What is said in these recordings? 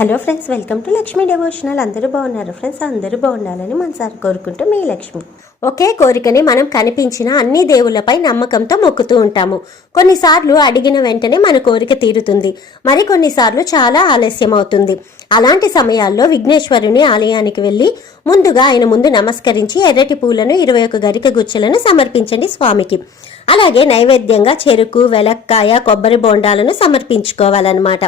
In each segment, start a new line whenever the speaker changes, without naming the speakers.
Hello friends welcome to Lakshmi devotional అందరూ బాగున్నారు friends? అందరూ బాగుండాలని మనసారి కోరుకుంటూ మీ లక్ష్మి. ఒకే కోరికని మనం కనిపించిన అన్ని దేవుళ్ళపై నమ్మకంతో మొక్కుతూ ఉంటాము. కొన్నిసార్లు అడిగిన వెంటనే మన కోరిక తీరుతుంది. మరి కొన్నిసార్లు చాలా ఆలస్యం అవుతుంది. అలాంటి సమయాల్లో విఘ్నేశ్వరుని ఆలయానికి వెళ్ళి ముందుగా ఆయన ముందు నమస్కరించి ఎర్రటి పూలను ఇరవై ఒక గరిక గుచ్చలను సమర్పించండి స్వామికి. అలాగే నైవేద్యంగా చెరుకు వెలక్కాయ కొబ్బరి బోండాలను సమర్పించుకోవాలన్నమాట.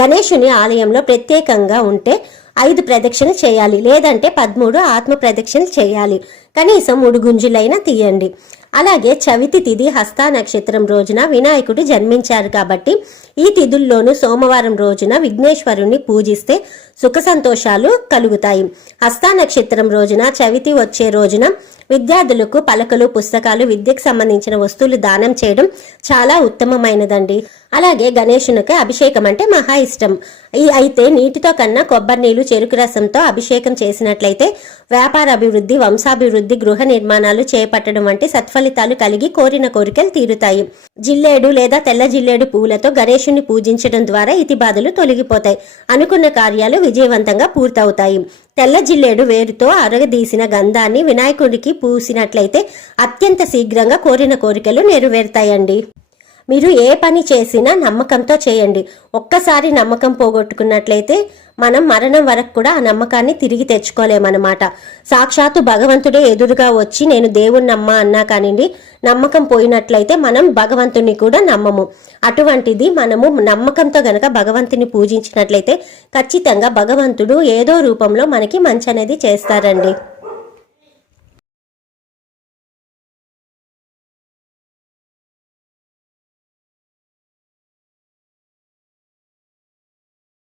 గణేశుని ఆలయంలో ప్రత్యేకంగా ఉంటే ఐదు ప్రదక్షిణ చేయాలి లేదంటే పదమూడు ఆత్మ ప్రదక్షిణ చేయాలి. కనీసం మూడు గుంజులైనా తీయండి. అలాగే చవితి తిథి హస్త నక్షత్రం రోజున వినాయకుడు జన్మించారు కాబట్టి ఈ తిథుల్లోనూ సోమవారం రోజున విఘ్నేశ్వరుణ్ణి పూజిస్తే సుఖ సంతోషాలు కలుగుతాయి. హస్త నక్షత్రం రోజున చవితి వచ్చే రోజున విద్యార్థులకు పలకలు పుస్తకాలు విద్యకు సంబంధించిన వస్తువులు దానం చేయడం చాలా ఉత్తమమైనదండి. అలాగే గణేశునికి అభిషేకం అంటే మహా ఇష్టం. ఈ అయితే నీటితో కన్నా కొబ్బరి నీళ్ళు చెరుకు రసంతో అభిషేకం చేసినట్లయితే వ్యాపార అభివృద్ధి వంశాభివృద్ధి గృహ నిర్మాణాలు చేపట్టడం వంటి సత్ఫలితాలు కలిగి కోరిన కోరికలు తీరుతాయి. జిల్లేడు లేదా తెల్ల జిల్లేడు పువ్వులతో గణేశుని పూజించడం ద్వారా ఇతి బాధలు తొలగిపోతాయి. అనుకున్న కార్యాలు విజయవంతంగా పూర్తవుతాయి. తెల్ల జిల్లేడు వేరుతో అరగదీసిన గంధాన్ని వినాయకుడికి పూసినట్లయితే అత్యంత శీఘ్రంగా కోరిన కోరికలు నెరవేరుతాయండి. మీరు ఏ పని చేసినా నమ్మకంతో చేయండి. ఒక్కసారి నమ్మకం పోగొట్టుకున్నట్లయితే మనం మరణం వరకు కూడా ఆ నమ్మకాన్ని తిరిగి తెచ్చుకోలేమన్నమాట. సాక్షాత్తు భగవంతుడే ఎదురుగా వచ్చి నేను దేవుణ్ణి నమ్మ అన్నా కానివ్వండి నమ్మకం పోయినట్లయితే మనం భగవంతుని కూడా నమ్మము. అటువంటిది మనము నమ్మకంతో గనక భగవంతుని పూజించినట్లయితే ఖచ్చితంగా భగవంతుడు ఏదో రూపంలో మనకి మంచి అనేది చేస్తారండి.